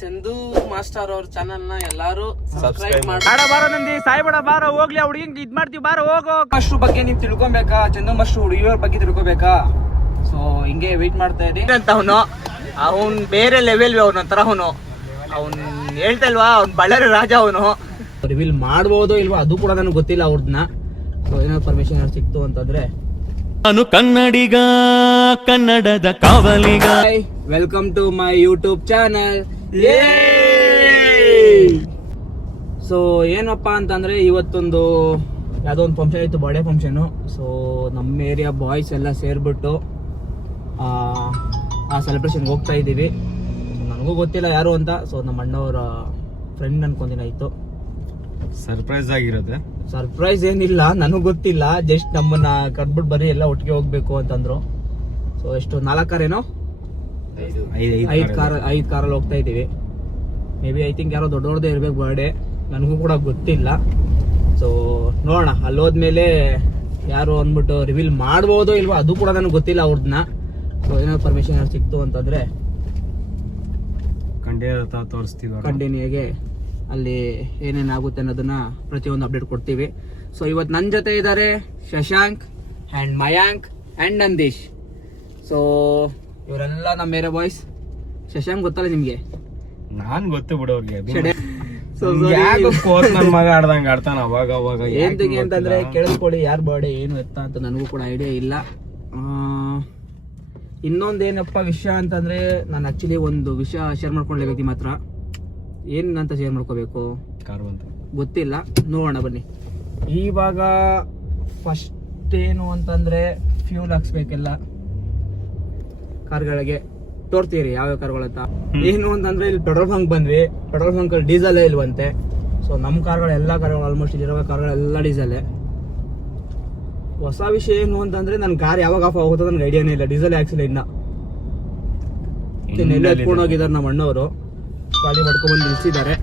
Chandu master ಅವ್ರ channel ನ ಎಲ್ಲಾರು ಸಬ್ಸ್ಕ್ರೈಬ್ ಮಾಡಿ. ಆಡ ಬಾರೋ ನಂದಿ ಸಾಯ್ಬೇಡ, ಬಾರೋ ಹೋಗ್ಲಿ ಆ ಹುಡುಗಿಂಗ್ ಇದ್ ಮಾಡ್ತೀವಿ, ಬಾರೋ ಹೋಗೋ. ಮಶ್ರು ಬಗ್ಗೆ ನೀವ್ ತಿಳ್ಕೊಬೇಕಾ, ಚಂದು ಮಶ್ರು ಹುಡುಗಿಯವ್ರ ಬಗ್ಗೆ ತಿಳ್ಕೊಬೇಕಾ? ಸೊ ಹಿಂಗೆ ವೇಟ್ ಮಾಡ್ತಾ ಇದ್ದೀನಿ ಅಂತ. ಅವನ್ ಬೇರೆ ಲೆವೆಲ್, ಅವನೊಂಥರ ಅವ್ನ್ ಹೇಳ್ತಾ ಇಲ್ವಾ, ಅವ್ನ್ ಬಳ್ಳಾರಿ ರಾಜ. ಅವನು ರಿವೀಲ್ ಮಾಡ್ಬೋದೋ ಇಲ್ವಾ ಅದು ಕೂಡ ನನಗೆ ಗೊತ್ತಿಲ್ಲ ಅವ್ರನ್ನ. ಸೊ ಏನಾದ್ರು ಪರ್ಮಿಷನ್ ಸಿಕ್ತು ಅಂತಂದ್ರೆ ನಾನು ಕನ್ನಡಿಗ, ಕನ್ನಡದ ಕಾವಲಿಗ. Welcome to my YouTube channel. So ಏನಪ್ಪಾ ಅಂತಂದ್ರೆ ಇವತ್ತೊಂದು ಯಾವುದೋ ಒಂದು ಫಂಕ್ಷನ್ ಇತ್ತು, ಬರ್ಡೇ ಫಂಕ್ಷನು. ಸೊ ನಮ್ಮ ಏರಿಯಾ ಬಾಯ್ಸ್ ಎಲ್ಲ ಸೇರ್ಬಿಟ್ಟು ಆ ಸೆಲೆಬ್ರೇಷನ್ಗೆ ಹೋಗ್ತಾ ಇದ್ದೀವಿ. ನನಗೂ ಗೊತ್ತಿಲ್ಲ ಯಾರು ಅಂತ. ಸೊ ನಮ್ಮ ಅಣ್ಣವರ ಫ್ರೆಂಡ್ ಅನ್ಕೊಂದಿನಾಯ್ತು. ಸರ್ಪ್ರೈಸ್ ಆಗಿರುತ್ತೆ. ಸರ್ಪ್ರೈಸ್ ಏನಿಲ್ಲ, ನನಗೂ ಗೊತ್ತಿಲ್ಲ. ಜಸ್ಟ್ ನಮ್ಮನ್ನ ಕರ್ದ್ಬಿಟ್ಟು ಬರೀ ಎಲ್ಲ ಒಟ್ಟಿಗೆ ಹೋಗ್ಬೇಕು ಅಂತಂದ್ರು. ಸೊ ಎಷ್ಟು 4 ಕಾರೇನೋ, 5 ಕಾರಲ್ಲಿ ಹೋಗ್ತಾ ಇದ್ದೀವಿ. ಮೇ ಬಿ ಐ ಥಿಂಕ್ ಯಾರೋ ದೊಡ್ಡವ್ರದ್ದೇ ಇರ್ಬೇಕು ಬರ್ಡೇ, ನನಗೂ ಕೂಡ ಗೊತ್ತಿಲ್ಲ. ಸೊ ನೋಡೋಣ, ಅಲ್ಲೋದ್ಮೇಲೆ ಯಾರು ಅಂದ್ಬಿಟ್ಟು ರಿವೀಲ್ ಮಾಡ್ಬೋದೋ ಇಲ್ವಾ ಅದು ಕೂಡ ನನಗೆ ಗೊತ್ತಿಲ್ಲ ಅವ್ರನ್ನ. ಸೊ ಏನಾದ್ರು ಪರ್ಮಿಷನ್ ಸಿಕ್ತು ಅಂತಂದ್ರೆ ಕಂಟಿನ್ಯೂಗೆ ಅಲ್ಲಿ ಏನೇನಾಗುತ್ತೆ ಅನ್ನೋದನ್ನ ಪ್ರತಿಯೊಂದು ಅಪ್ಡೇಟ್ ಕೊಡ್ತೀವಿ. ಸೊ ಇವತ್ತು ನನ್ನ ಜೊತೆ ಇದ್ದಾರೆ Shashank and Mayank and Nandish. So ಇವರೆಲ್ಲ ನಮ್ಮ ಬೇರೆ ಬಾಯ್ಸ್. ಶಶಾಂಕ್ ಗೊತ್ತಲ್ಲ ನಿಮ್ಗೆ? ನಾನ್ ಗೊತ್ತು ಬಿಡೋರ್ಗೆ. ಮಗ ಆಡ್ದಂಗ ಆಡ್ತಾನ ಅವಾಗ ಅವಾಗ. ಏನ್ತಿಗೆ ಅಂತಂದ್ರೆ ಕೇಳಿಸ್ಕೊಳ್ಳಿ, ಯಾರ್ ಬರ್ಡೇ ಏನು ಎತ್ತ ಅಂತ ನನಗೂ ಕೂಡ ಐಡಿಯಾ ಇಲ್ಲ. ಇನ್ನೊಂದೇನಪ್ಪ ವಿಷಯ ಅಂತಂದ್ರೆ, ನಾನು ಆಕ್ಚುಲಿ ಒಂದು ವಿಷಯ ಶೇರ್ ಮಾಡ್ಕೊಳ್ಳೇಬೇಕು ನಿಮ್ಮ ಹತ್ರ. ಏನಂತ ಶೇರ್ ಮಾಡ್ಕೋಬೇಕು ಗೊತ್ತಿಲ್ಲ, ನೋಡೋಣ ಬನ್ನಿ. ಇವಾಗ ಫಸ್ಟ್ ಏನು ಅಂತಂದ್ರೆ ಫ್ಯೂಲ್ ಹಾಕ್ಸ್ಬೇಕೆಲ್ಲ ಕಾರ್ಗಳಿಗೆ. ತೋರ್ತೀರಿ ಯಾವ್ಯಾವ ಕಾರ್ಗಳಂತ. ಏನು ಅಂತಂದ್ರೆ ಇಲ್ಲಿ ಪೆಟ್ರೋಲ್ ಬಂಕ್ ಬಂದ್ವಿ, ಪೆಟ್ರೋಲ್ ಬಂಕ್ ಅಲ್ಲಿ ಡೀಸೆಲ್ ಇಲ್ವಂತೆ. ಸೊ ನಮ್ಮ ಕಾರ್ಗಳು ಎಲ್ಲ ಕಾರ್ಗಳು ಆಲ್ಮೋಸ್ಟ್ ಇಲ್ಲಿರುವ ಕಾರ್ಗಳೆಲ್ಲ ಡೀಸೆಲ್. ಹೊಸ ವಿಷಯ ಏನು ಅಂತಂದ್ರೆ ನನ್ನ ಕಾರ್ ಯಾವಾಗ ಆಫ್ ಆಗುತ್ತೋ ನನ್ಗೆ ಐಡಿಯಾನೇ ಇಲ್ಲ. ಡೀಸೆಲ್ ಹಾಕ್ಸಿಲ್ಲ ಇನ್ನ ಎತ್ಕೊಂಡು ಹೋಗಿದ್ದಾರೆ ನಮ್ಮ ಅಣ್ಣವರು. ಖಾಲಿ ಮಾಡ್ಕೊಂಡ್ಬಂದು ನಿಲ್ಸಿದ್ದಾರೆ.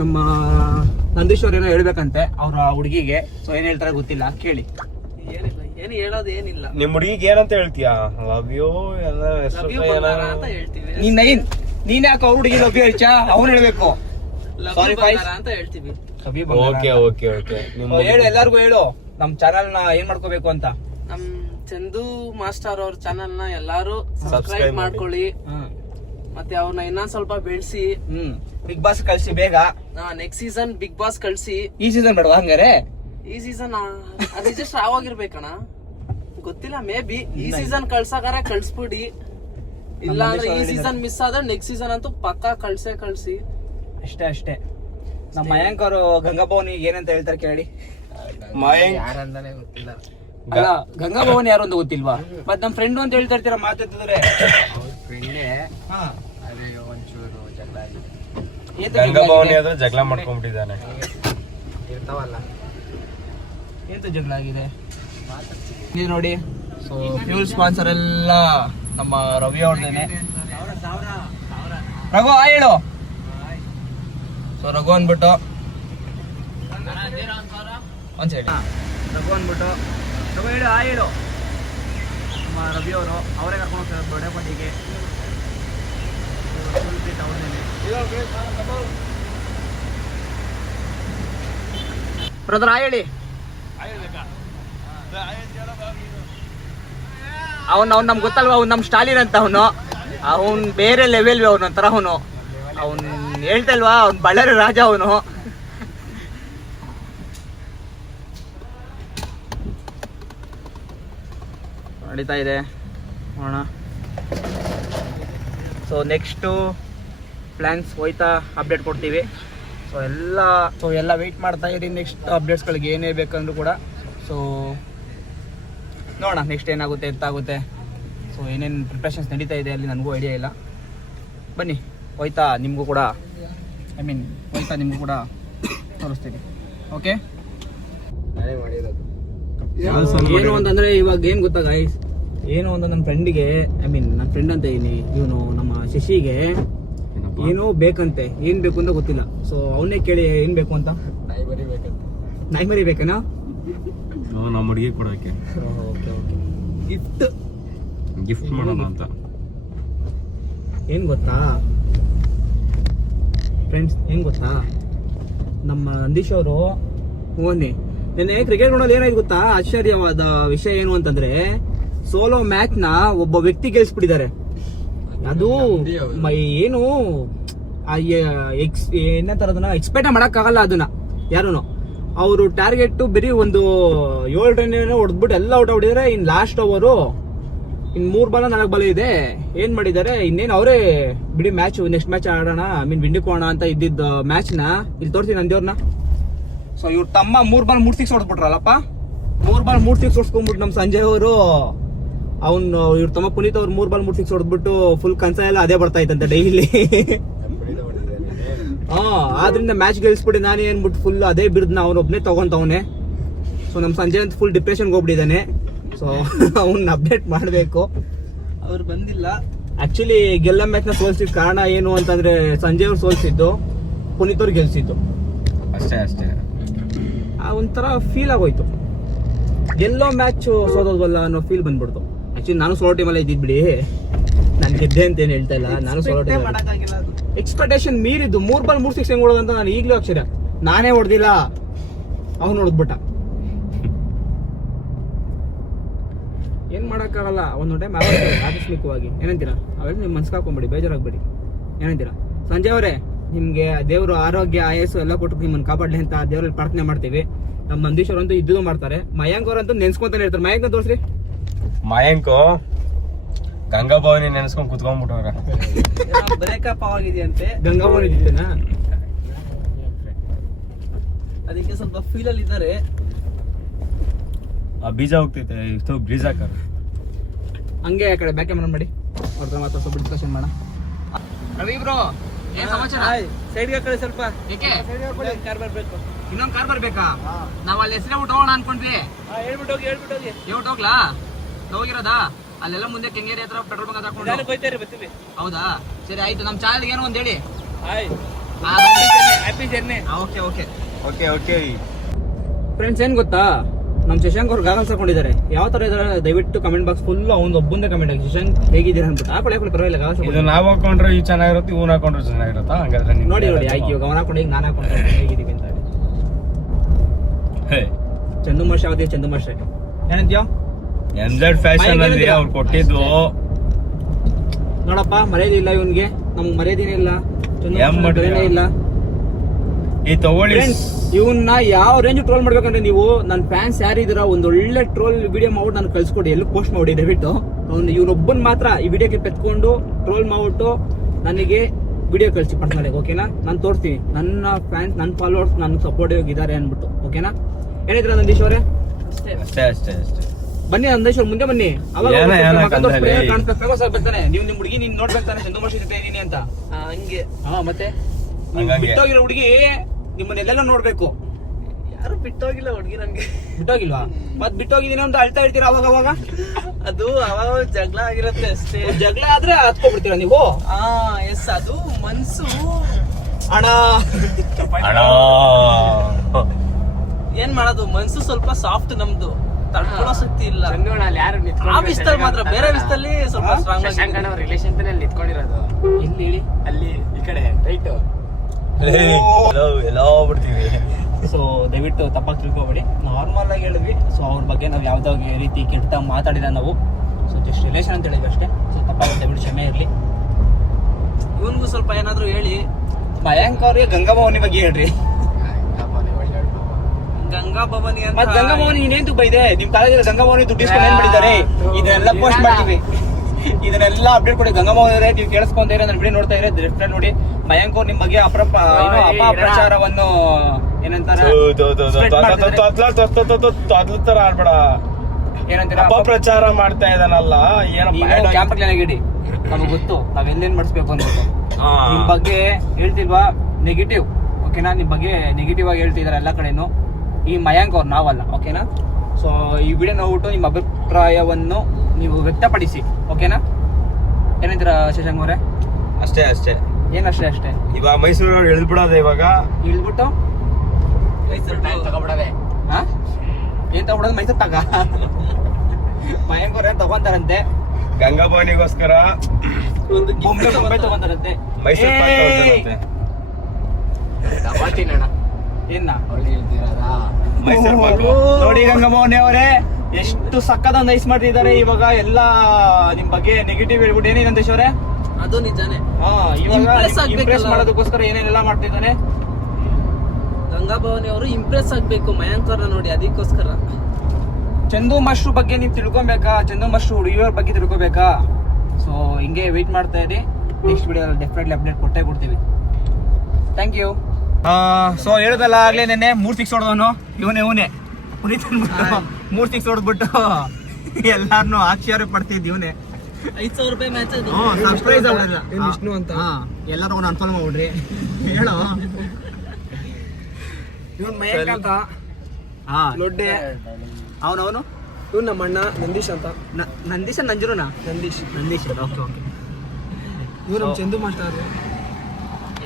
ನಮ್ಮ ನಂದೀಶ್ವರ್ ಏನೋ ಹೇಳ್ಬೇಕಂತೆ ಅವ್ರ ಹುಡುಗಿಗೆ. ಸೊ ಏನ್ ಹೇಳ್ತಾರೆ ಗೊತ್ತಿಲ್ಲ, ಕೇಳಿ. ಏನಿಲ್ಲ, ಏನು ಹೇಳೋದು ಏನಿಲ್ಲ. ನಿಮ್ ಹುಡುಗಿಗೆ ಏನಂತ ಹೇಳ್ತೀಯಾ? ಲವ್ ಯು ಅಂತ ಹೇಳ್ತೀವಿ. ನೀನ್ ಯಾಕೆ ಅವ್ರ ಹುಡುಗಿ ಲವ್ ಯು ಹೇಳ್ಚಾ? ಅವ್ನು ಹೇಳ್ಬೇಕು. ಸಾರಿ ಅಂತ ಹೇಳ್ತೀವಿ. Okay okay okay. ಹೇಳು, ಎಲ್ಲಾರ್ಗು ಹೇಳು ನಮ್ ಚಾನಲ್ ನ ಏನ್ ಮಾಡ್ಕೋಬೇಕು ಅಂತ. ನಮ್ ಚಂದು ಮಾಸ್ಟರ್ ಅವ್ರ ಚಾನಲ್ ನ ಎಲ್ಲಾರು ಸಬ್ಸ್ಕ್ರೈಬ್ ಮಾಡ್ಕೊಳ್ಳಿ. ಮತ್ತೆ ಅವ್ರನ್ನ ಇನ್ನೊಂದ್ ಸ್ವಲ್ಪ ಬೆಳೆಸಿ. ಬಿಗ್ ಬಾಸ್ ಕಳ್ಸಿ ಬೇಗ. ನೆಕ್ಸ್ಟ್ ಸೀಸನ್ ಬಿಗ್ ಬಾಸ್ ಕಳ್ಸಿ. ಈ ಸೀಸನ್ ಬೇಡವಾ ಹಂಗಾರೆ? ಈ ಸೀಸನ್ ರಿಜಿಸ್ಟರ್ ಆವಾಗಿರ್ಬೇಕಣ್ಣ, ಗೊತ್ತಿಲ್ಲ. ಮೇ ಬಿ ಈ ಸೀಸನ್ ಕಳ್ಸಕಾರೆ ಕಳ್ಸ್ಬಿಡಿ. ಇಲ್ಲ ಅಂದ್ರೆ ಈ ಸೀಸನ್ ಮಿಸ್ ಆದ್ರೆ ನೆಕ್ಸ್ಟ್ ಸೀಸನ್ ಅಂತೂ ಪಕ್ಕಾ ಕಳ್ಸಿ. ಅಷ್ಟೇ. ನಮ್ಮ ಮಯಾಂಕ್ ಅವರು ಗಂಗಾಭವನಿಗೆ ಏನಂತ ಹೇಳ್ತಾರೆ ಕೇಳಿ. ಮಯಾಂಕ್ ಯಾರಂತಾನೆ ಗೊತ್ತಿಲ್ಲ. ಅಲ್ಲ, ಗಂಗಾಭವನ್ ಯಾರು ಅಂತ ಗೊತ್ತಿಲ್ವಾ? ಮತ್ ನಮ್ ಫ್ರೆಂಡ್ ಅಂತ ಹೇಳ್ತಾ ಇರ್ತೀರಾ ಮಾತಾಡ್ತಿದ್ರೆ. ಒಂಚೂರು ಜಗಳ ಗಂಗಾಭವನಿ ಆದ್ರೆ ಜಗಳ ಮಾಡ್ಕೊಂಡ್ಬಿಟ್ಟಿದ್ದಾನೆ. ಇರ್ತಾವಲ್ಲ, ಎಂತ ಜಗಳ ಆಗಿದೆ ನೀವು ನೋಡಿ. ಸೊ ಫ್ಯೂಲ್ ಸ್ಪಾನ್ಸರ್ ಎಲ್ಲ ನಮ್ಮ ರವಿ ಅವ್ರದೇನೆ. ರಘು ಆ ಹೇಳು. ಸೊ ರಘು ಅಂದ್ಬಿಟ್ಟು ಒಂದ್ಸೈಡ್ ರಘು ಅಂದ್ಬಿಟ್ಟು ರಘು ಹೇಳು, ಆ ಹೇಳು. ನಮ್ಮ ರವಿ ಅವರು ಅವರೇ ಕರ್ಕೊಂಡು ಹೋಗ್ತಾರೆ ಬರ್ಡೇ ಪಾರ್ಟಿಗೆ. ಬ್ರದರ್ ಆ ಹೇಳಿ. ಅವ್ನು ನಮ್ಗೆ ಗೊತ್ತಲ್ವ, ಅವ್ನು ನಮ್ ಸ್ಟಾಲಿನ್ ಅಂತ. ಅವನ್ ಬೇರೆ ಲೆವೆಲ್, ಅವನೊಂಥರ ಅವ್ನ್ ಹೇಳ್ತಾ ಇಲ್ವಾ, ಅವ್ನ್ ಬಳ್ಳಾರಿ ರಾಜ. ಅವನು ನಡೀತಾ ಇದೆ, ನೋಡೋಣ. ಸೊ ನೆಕ್ಸ್ಟು ಪ್ಲ್ಯಾನ್ಸ್ ಹೋಯ್ತಾ ಅಪ್ಡೇಟ್ ಕೊಡ್ತೀವಿ. ಸೊ ಎಲ್ಲ ವೆಯ್ಟ್ ಮಾಡ್ತಾ ಇದ್ದೀನಿ ನೆಕ್ಸ್ಟ್ ಅಪ್ಡೇಟ್ಸ್ಗಳಿಗೆ ಏನೇ ಬೇಕಂದ್ರೂ ಕೂಡ. ಸೊ ನೋಡೋಣ ನೆಕ್ಸ್ಟ್ ಏನಾಗುತ್ತೆ, ಎಂತಾಗುತ್ತೆ. ಸೊ ಏನೇನು ಪ್ರಿಪ್ರೇಷನ್ಸ್ ನಡೀತಾ ಇದೆ ಅಲ್ಲಿ ನನಗೂ ಐಡಿಯಾ ಇಲ್ಲ. ಬನ್ನಿ, ಹೋಯ್ತಾ ನಿಮಗೂ ಕೂಡ ತೋರಿಸ್ತೀನಿ. ಓಕೆ, ಏನು ಅಂತಂದರೆ ಇವಾಗ ಏನು ಗೊತ್ತಾ ಗೈಸ್, ಏನು ಅಂತ ನನ್ನ ಫ್ರೆಂಡಿಗೆ, ನನ್ನ ಫ್ರೆಂಡ್ ಅಂತ ಇವನು ನಮ್ಮ ಶಶಿಗೆ ಏನೋ ಬೇಕಂತೆ. ಏನ್ ಬೇಕು ಅಂತ ಗೊತ್ತಿಲ್ಲ. ಸೊ ಅವನೇ ಕೇಳಿ ಏನ್ ಬೇಕು ಅಂತ. ನಾಯಿ ಮರಿ ಬೇಕೇನಾ? ನಮ್ಮ ಹುಡುಗಿ ಕೊಡೋಕೆ. Okay okay. ಗಿಫ್ಟ್ ಗಿಫ್ಟ್ ಮಾಡೋಣ ಅಂತ. ಏನ್ ಗೊತ್ತಾ ಫ್ರೆಂಡ್ಸ್, ಏನ್ ಗೊತ್ತಾ, ನಮ್ಮ ನಂದೀಶ್ ಅವರು ಓನಿ ನೆನ್ನೆ ಕ್ರಿಕೆಟ್ ನೋಡೋದು ಏನಾಯ್ತು ಗೊತ್ತಾ, ಆಶ್ಚರ್ಯವಾದ ವಿಷಯ ಏನು ಅಂತಂದ್ರೆ ಸೋಲೋ ಮ್ಯಾಚ್ ನ ಒಬ್ಬ ವ್ಯಕ್ತಿ ಗೆಲ್ಸ್ಬಿಟ್ಟಿದ್ದಾರೆ. ಅದು ಏನು ಏನಂತಾರ ಎಕ್ಸ್ಪೆಕ್ಟ್ ಮಾಡಕ್ ಆಗಲ್ಲ ಅದನ್ನ ಯಾರುನು. ಅವರು ಟಾರ್ಗೆಟ್ ಬರೀ ಒಂದು 7 ರನ್ ಹೊಡೆದ್ಬಿಟ್ಟು ಎಲ್ಲ ಔಟ್ ಹೊಡಿದಾರೆ. In last over in 3 ball 4 ball ಇದೆ, ಏನ್ ಮಾಡಿದ್ದಾರೆ ಇನ್ನೇನು ಅವರೇ ಬಿಡಿ ಮ್ಯಾಚ್ ನೆಕ್ಸ್ಟ್ ಮ್ಯಾಚ್ ಆಡೋಣ ವಿಂಡಿಕೋಣ ಅಂತ ಇದ್ದಿದ್ದ ಮ್ಯಾಚ್ ನ ಇಲ್ಲಿ ತೋರಿಸಿ ನಂದಿಯವ್ರನ್ನ. ಸೊ ಇವ್ರ ತಮ್ಮ 3 ಬಾಲ್ 3 ಸಿಕ್ಸ್ ಹೊಡೆದ್ಬಿಟ್ರಲ್ಲಪ್ಪ. 3 ಬಾಲ್ 3 ಸಿಕ್ಸ್ ಹೊಡ್ಸ್ಕೊಂಡ್ಬಿಟ್ಟು ನಮ್ ಸಂಜಯ್ ಅವರು ಇವ್ರ ತಮ್ಮ ಪುನೀತ್ ಅವ್ರು 3 ಬಾಲ್ 3 ಸಿಕ್ಸ್ ಹೊಡೆದ್ಬಿಟ್ಟು ಫುಲ್ ಕನ್ಸ ಎಲ್ಲ ಅದೇ ಬರ್ತಾ ಇತ್ತಂತೆ ಡೈಲಿ. ಆದ್ರಿಂದ ಮ್ಯಾಚ್ ಗೆಲ್ಸ್ಬಿಟ್ಟು ನಾನು ಏನ್ಬಿಟ್ಟು ಫುಲ್ ಅದೇ ಬಿರ್ದ್ನ ಅವನೊಬ್ನೇ ತಗೊಂತವನೆ. ಸೊ ನಮ್ ಸಂಜಯ್ ಅಂತ ಫುಲ್ ಡಿಪ್ರೆಷನ್ಗೆ ಹೋಗ್ಬಿಟ್ಟಿದ್ದಾನೆ. ಸೊ ಅವನ್ನ ಅಪ್ಡೇಟ್ ಮಾಡಬೇಕು. ಅವ್ರು ಬಂದಿಲ್ಲ. ಆಕ್ಚುಲಿ ಗೆಲ್ಲ ಮ್ಯಾಚ್ ನ ಸೋಲ್ಸಿದ ಕಾರಣ ಏನು ಅಂತಂದ್ರೆ ಸಂಜಯ್ ಅವ್ರು ಸೋಲ್ಸಿದ್ದು, ಪುನೀತ್ ಅವ್ರು ಗೆಲ್ಸಿದ್ದು ಅಷ್ಟೇ. ಒಂಥರ ಫೀಲ್ ಆಗೋಯ್ತು, ಗೆಲ್ಲೋ ಮ್ಯಾಚ್ ಸೋದೋದ್ವಲ್ಲ ಅನ್ನೋ ಫೀಲ್ ಬಂದ್ಬಿಡ್ತು. ಆಕ್ಚುಲಿ ನಾನು ಸೋಲೋ ಟೀಮಲ್ಲೇ ಇದ್ದಿದ್ ಬಿಡಿ, ನಾನು ಗೆದ್ದೆ ಅಂತ ಏನ್ ಹೇಳ್ತಾ ಇಲ್ಲ. ನಾನು ಸೋಲೋ ಟೀಮ್ ಮಾಡಕ್ಕಾಗಿಲ್ಲ. ಅದು ಎಕ್ಸ್ಪೆಕ್ಟೇಷನ್ ಮೀರಿದ್ದು 3 ಬಾಲ್ 3 ಸಿಕ್ಸ್ ಹೆಂಗ್ ಹೊಡೋದಂತ ನಾನು ಈಗಲೂ ಅಕ್ಷರ ನಾನೇ ಹೊಡೆದಿಲ್ಲ, ಅವ್ನು ಹೊಡೆದ್ಬಿಟ್ಟ. ಏನ್ ಮಾಡಕ್ಕಾಗಲ್ಲ, ಒಂದೊಂದು ಟೈಮ್ ಆಕಸ್ಮಿಕವಾಗಿ ಏನಂತೀರಾ, ಅವೆಲ್ಲ ನಿಮ್ ಮನ್ಸ್ಗೆ ಹಾಕೊಂಬಿಡಿ, ಬೇಜಾರಾಗ್ಬೇಡಿ. ಏನಂತೀರಾ ಸಂಜಯ್ ಅವರೇ, ನಿಮ್ಗೆ ದೇವರು ಆರೋಗ್ಯ ಆಯಸ್ಸು ಎಲ್ಲ ಕೊಟ್ಟು ನಿಮ್ಮನ್ನ ಕಾಪಾಡ್ಲಿ ಅಂತ ದೇವ್ರಲ್ಲಿ ಪ್ರಾರ್ಥನೆ ಮಾಡ್ತೀವಿ. ನಮ್ಮ ನಂದೀಶ್ ಅವರಂತೂ ಇದ್ದು ಮಾಡ್ತಾರೆ. ಮಯಾಂಕ್ ಅವರಂತೂ ನೆನ್ಸ್ಕೊಂತಾನೆ ಇರ್ತಾರೆ. ಮಯಾಂಕ್ ತೋರಿಸ್ರಿ. ಮಯಾಂಕು ಗಂಗಾಭವನಿ ನೆನೆಸ್ಕೊಂಡ್ ಕುತ್ಕೊಂಡ್ಬಿಟ್ಟವ್ರ. ಬ್ರೇಕಪ್ ಆಗಿದೆಯಂತೆ. ಗಂಗಾವನ ಇದ್ದೇನಾ, ಅದಕ್ಕೆ ಸ್ವಲ್ಪ ಫೀಲ್ ಅಲ್ಲಿ ಇದ್ದಾರೆ. ಆ ಬೀಜ ಹೋಗ್ತೈತೆ ಇಷ್ಟು ಬ್ರೀಜ್ ಹಾಕ. ಹಂಗೆ ಆ ಕಡೆ ಬ್ಯಾಕ್ ಕ್ಯಾಮರಾ ಮಾಡಿ ಅವ್ರ ಹತ್ರ ಮಾತ್ರ ಸ್ವಲ್ಪ ಡಿಸ್ಕಷನ್ ಮಾಡೋಣ. ರವಿ ಬ್ರೋ, ಏನ್ ಸಮಾಚಾರ? ಸೈಡ್ಗೆ ಕಡೆ ಸ್ವಲ್ಪ. ಏಕೆ ಕಾರ್ ಬರ್ಬೇಕು. ಇನ್ನೊಂದ್ ಕಾರ್ ಬರ್ಬೇಕಾ? ನಾವ್ ಅಲ್ಲಿ ಹೆಸರೇ ಬಿಟ್ಟು ಹೋಗೋಣ ಅನ್ಕೊಂಡ್ವಿ. ಹೇಳ್ಬಿಟ್ಟು ಹೋಗಿ. ಹೇಳ್ಬಿಟ್ಟು ಹೋಗ್ಲಾ? ಹೋಗಿರೋದಾ? ಅಲ್ಲೆಲ್ಲ ಮುಂದೆ ಕೆಂಗೇರಿ ಹತ್ರ ಪೆಟ್ರೋಲ್ ಬಂಕ್ ಹಾಕೊಂಡು ಹೋಯ್ತಾರೆ, ಬರ್ತೀವಿ. ಹೌದಾ, ಸರಿ ಆಯ್ತು. ನಮ್ ಚಾನಲ್ ಏನೋ ಒಂದ್ ಹೇಳಿ. Happy journey. ಓಕೆ ಫ್ರೆಂಡ್ಸ್, ಏನ್ ಗೊತ್ತಾ, ನಮ್ ಶಶಾಂಕ್ ಅವ್ರು ಗಾಗಲ್ಸ್ ಹಾಕೊಂಡಿದ್ದಾರೆ. ಯಾವ ತರ ಇದಾರೆ ದಯವಿಟ್ಟು ಕಮೆಂಟ್ ಬಾಕ್ಸ್ ಫುಲ್ ಅವ್ನು ಒಬ್ಬಂದೇ ಕಮೆಂಟ್ ಆಗಿ ಶಶಾಂಕ್ ಹೇಗಿದ್ದೀರಾ ಅನ್ಬಿಟ್ಟು ಹಾಕೊಳ್ಳಿ ಪರವಾಗಿಲ್ಲ. ಗಾಗಲ್ಸ್ ಇದು ನಾವ್ ಹಾಕೊಂಡ್ರೆ ಈ ಚೆನ್ನಾಗಿರುತ್ತೆ, ಇವ್ನ ಹಾಕೊಂಡ್ರೆ ಚೆನ್ನಾಗಿರುತ್ತಾ? ಹಂಗಾದ್ರೆ ನೋಡಿ ಆಯ್ತು. ಇವಾಗ ಅವನ ಹಾಕೊಂಡು ಈಗ ನಾನು ಹಾಕೊಂಡು ಹೇಗಿದ್ದೀವಿ ಅಂತ ಹೇಳಿ. ಚಂದು ಮಾಸ್ಟರ್ ಯಾವ್ದು? ಚಂದು ಮಾಸ್ಟರ್ ಏನಂತೀಯ? ಎಂಜೆಡ್ ಫ್ಯಾಷನ್ ಅಲ್ಲಿ ಅವ್ರು ಕೊಟ್ಟಿದ್ದು ನೋಡಪ್ಪ, ಮರ್ಯಾದಿಲ್ಲ ಇವನ್ಗೆ, ನಮ್ಗೆ ಮರ್ಯಾದಿನೇ ಇಲ್ಲ, ಇಲ್ಲ. ಈ ತಗೊಳ್ಳಿ ಇವನ್ನ ಯಾವ ರೇಂಜ್ ಟ್ರೋಲ್ ಮಾಡ್ಬೇಕಂದ್ರೆ ನೀವು ನನ್ನ ಫ್ಯಾನ್ಸ್ ಯಾರಿದ್ದೀರಾ, ಒಂದ್ ಒಳ್ಳೆ ಟ್ರೋಲ್ ವಿಡಿಯೋ ಮಾಡ್ಬಿಟ್ಟು ನಾನು ಕಳ್ಸ್ಕೊಡಿ, ಎಲ್ಲ ಪೋಸ್ಟ್ ಮಾಡಿ ದಯವಿಟ್ಟು. ಇವನೊಬ್ಬನ್ ಮಾತ್ರ ಈ ವಿಡಿಯೋ ಕ್ಲಿಪ್ ಎತ್ಕೊಂಡು ಟ್ರೋಲ್ ಮಾಡ್ಬಿಟ್ಟು ನನಗೆ ವಿಡಿಯೋ ಕಳಿಸಿ ಪರ್ಸನಲ್ ಆಗಿ, ಓಕೆನಾ? ನಾನು ತೋರಿಸ್ತೀನಿ ನನ್ನ ಫ್ಯಾನ್ಸ್, ನನ್ನ ಫಾಲೋವರ್ಸ್ ನನ್ಗೆ ಸಪೋರ್ಟಿವ್ ಇದ್ದಾರೆ ಅನ್ಬಿಟ್ಟು, ಓಕೆನಾ? ಏನಿದ್ರ ನಂದೀಶ್ ಅವರೇ? ಅಷ್ಟೇ. ಬನ್ನಿ ನಂದೀಶ್ ಅವ್ರು, ಮುಂದೆ ಬನ್ನಿ. ಅವಾಗ ಫೇಮಸ್ ಆಗ್ಬೇಕಾನೆ. ನೀವು ನಿಮ್ ಹುಡುಗಿ ನೀನ್ ನೋಡ್ಬೇಕಾನೆ ಚಂದ್ರಮೋಷಿ ಜೊತೆ ಇದೀನಿ ಅಂತ. ಹಂಗೆ. ಮತ್ತೆ ಬಿಟ್ಟೋಗಿರೋ ಹುಡುಗಿ ನಿಮ್ಮನ್ನೆಲ್ಲ ನೋಡ್ಬೇಕು. ಯಾರು ಬಿಟ್ಟೋಗಿಲ್ಲ ಹುಡುಗಿ ನನ್ಗೆ. ಬಿಟ್ಟೋಗಿಲ್ವಾ? ಮತ್ ಬಿಟ್ಟೋಗಿದೀನಿ ಅಂತ ಅಳ್ತಾ ಇರ್ತೀರಾ ಅವಾಗ? ಅದು ಅವಾಗ ಜಗಳ ಆಗಿರತ್ತೆ ಅಷ್ಟೇ. ಜಗಳ ಆದ್ರೆ ಹತ್ಕೊಬಿಡ್ತೀರಾ ನೀವು? ಎಸ್, ಅದು ಮನ್ಸು. ಅಣ್ಣ ಏನ್ ಮಾಡೋದು, ಮನ್ಸು ಸ್ವಲ್ಪ ಸಾಫ್ಟ್ ನಮ್ದು, ತಡ್ಕೊಳ್ಳೋ ಶಕ್ತಿ ಇಲ್ಲ. ಆ ವಿಷಯದಲ್ಲಿ ಮಾತ್ರ, ಬೇರೆ ವಿಷಯದಲ್ಲಿ ಸ್ವಲ್ಪ ಸ್ಟ್ರಾಂಗ್ ಆಗಿ ರಿಲೇಷನ್ ನಿಂತ್ಕೊಂಡಿರೋದು. ಇಲ್ಲಿ ಅಲ್ಲಿ ಈ ಕಡೆ ರೈಟ್ ಎಲ್ಲ ಬಿಡ್ತೀವಿ. ಸೊ ದಯವಿಟ್ಟು ತಪ್ಪಾಗಿ ತಿಳ್ಕೊಬೇಡಿ, ನಾರ್ಮಲ್ ಆಗಿ ಹೇಳಿದ್ವಿ. ಸೊ ಅವ್ರ ಬಗ್ಗೆ ನಾವು ಯಾವ್ದೋ ರೀತಿ ಕೆಟ್ಟ ಮಾತಾಡಿಲ್ಲ ನಾವು. ಸೊ ಜಸ್ಟ್ ರಿಲೇಷನ್ ಅಂತ ಹೇಳಿದ್ವಿ ಅಷ್ಟೇ. ಸೊ ತಪ್ಪಾಗಿ ದಯವಿಟ್ಟು ಕ್ಷಮೆ ಇರಲಿ. ಇವನ್ಗೂ ಸ್ವಲ್ಪ ಏನಾದ್ರು ಹೇಳಿ. ಮಯಾಂಕ್ ಅವ್ರಿಗೆ ಗಂಗಾಭವನಿ ಬಗ್ಗೆ ಹೇಳ್ರಿ. ಗಂಗಾಭವನಿ ಅಂತ. ಮತ್ ಗಂಗಾಭವನಿ ಇನ್ನೇನ್ ತುಪ್ಪ ಇದೆ ನಿಮ್ ಕಾಲೇಜಲ್ಲಿ? ಗಂಗಾಭವನಿ ದುಡ್ಡು ಇಸ್ಕೊಂಡು ಏನ್ ಮಾಡಿದ್ದಾರೆ? ಇದನ್ನೆಲ್ಲ ಪೋಸ್ಟ್ ಮಾಡ್ತೀವಿ, ಇದನ್ನೆಲ್ಲ ಅಪ್ಡೇಟ್ ಕೊಡಿ. ಗಂಗಾಭವನಿ ನೀವು ಕೇಳಿಸ್ಕೊಂತ ನನ್ನ ವಿಡಿಯೋ ನೋಡ್ತಾ ಇದ್ರೆ ಡೆಫಿನೆಟ್ ನೋಡಿ. ಮಯಾಂಕ್ ಅವ್ರು ನಿಮ್ ಬಗ್ಗೆ ಅಪಪ್ರಚಾರವನ್ನು ಏನಂತಾರೆ ತರ ಆಡ್ಬೇಡ, ಏನಂತೀರ, ಅಪಪ್ರಚಾರ ಮಾಡ್ತಾ ಇದಾನಲ್ಲ. ಕ್ಯಾಂಪ್ ಇಡಿ, ನಮಗ್ ಗೊತ್ತು ನಾವ್ ಎಲ್ಲೇನ್ ಮಾಡಿಸ್ಬೇಕು ಅಂದ್ಬಿಟ್ಟು. ನಿಮ್ ಬಗ್ಗೆ ಹೇಳ್ತಿಲ್ವಾ ನೆಗೆಟಿವ್, ಓಕೆನಾ? ನಿಮ್ ಬಗ್ಗೆ ನೆಗೆಟಿವ್ ಆಗಿ ಹೇಳ್ತಿದಾರೆ ಎಲ್ಲ ಕಡೆನು. ಈ ಮಯಾಂಕ್ ಅವ್ರು, ನಾವಲ್ಲ, ಓಕೆನಾ? ಸೊ ಈ ವಿಡಿಯೋ ನೋಡ್ಬಿಟ್ಟು ನಿಮ್ಮ ಅಭಿಪ್ರಾಯವನ್ನು ನೀವು ವ್ಯಕ್ತಪಡಿಸಿ, ಓಕೆನಾ? ಏನಂತೀರಾ ಶಶಾಂಕ್ ಅವರೇ? ಅಷ್ಟೇ. ಏನಷ್ಟೇ? ಇವಾಗ ಮೈಸೂರವ್ರು ಇಳಿದ್ಬಿಡೋದೆ. ಇವಾಗ ಇಳ್ಬಿಟ್ಟು ತಗೊಬಿಡೋದೆ. ಏನ್ ತಗೊಬಿಡೋದು? ಮೈಸೂರು ತಗ ಭಯಂಕರ ತಗೊಂತಾರಂತೆ. ಗಂಗಾಭವನಿಗೋಸ್ಕರ ಒಂದು ಬೊಂಬೆ ತಗೊಂತಾರಂತೆ. ಮೈಸೂರು ಪಾಕ್ ತಗೊಂತಾರಂತೆ. ಏನ ಮೈಸೂರು ಪಾಕ್ ನೋಡಿ ಗಂಗಮೋಹನ್ ಅವರೇ ಎಷ್ಟು ಸಕ್ಕದ ನೈಸ್ ಮಾಡ್ತಿದ್ದಾರೆ. ಇವಾಗ ಎಲ್ಲ ನಿಮ್ ಬಗ್ಗೆ ನೆಗೆಟಿವ್ ಹೇಳ್ಬಿಟ್ಟು ಏನಿದೆ ನಂದೇಶ್ ಅವರೇ? ಅದು ನಿಜಾನೇ. ಇವಾಗ Impress ಆಗ್ಬೇಕಲ್ಲ. ಇಂಪ್ರೆಸ್ ಮಾಡೋದಕ್ಕೋಸ್ಕರ ಏನೇನೆಲ್ಲ ಮಾಡ್ತಿದ್ದಾನೆ. ಗಂಗಾಭವನಿ ಅವರು ಇಂಪ್ರೆಸ್ ಆಗ್ಬೇಕು ಮಯಾಂಕರ್ನ ನೋಡಿ, ಅದಕ್ಕೋಸ್ಕರ. ಚಂದು ಮಾಸ್ಟ್ರು ಬಗ್ಗೆ ನೀವು ತಿಳ್ಕೊಬೇಕಾ? ಚಂದು ಮಾಸ್ಟ್ರು ಹುಡುಗಿಯವ್ರ ಬಗ್ಗೆ ತಿಳ್ಕೊಬೇಕಾ? ಸೊ ಹಿಂಗೆ ವೆಯ್ಟ್ ಮಾಡ್ತಾ ಇರಿ. ನೆಕ್ಸ್ಟ್ ವಿಡಿಯೋ ಡೆಫಿನೆಟ್ಲಿ ಅಪ್ಡೇಟ್ ಕೊಟ್ಟೇ ಕೊಡ್ತೀವಿ. Thank you. ಸೊ ಹೇಳೋದಲ್ಲ ಆಗ್ಲೇ ನೆನ್ನೆ 3 6 ಹೊಡೆದವನು ಇವನೇ ಪುನೀತ್ ಅಂದ್ಬಿಟ್ಟು 3 6 ಹೊಡೆದ್ಬಿಟ್ಟು ಎಲ್ಲಾರನು ಆಶ್ಚರ್ಯ ಪಡ್ತಿದ್ ಇವನೇ. 5,000 ರೂಪಾಯಿ ಮ್ಯಾಚ್ ಅದು. ಸರ್ಪ್ರೈಸ್ ಆಗ್ಬಿಡಲ್ಲ ವಿಷ್ಣು ಅಂತ. ಎಲ್ಲರೂ ಅನ್ಫಾಲೋ ಮಾಡ್ಬಿಡ್ರಿ ಹೇಳೋ. ಇವನ್ ಮಯಾಂಕ್ ಅಂತ ಲೊಡ್ಡೆ. ಅವನವನು ಇವ್ನು ನಮ್ಮ ಅಣ್ಣ ನಂದೀಶ್ ಅಂತ. ನಂದೀಶ ನಂಜುರುನಾ? Nandish okay okay. ಇವ್ರು ನಮ್ಮ ಚಂದು ಮಾಸ್ಟರ್.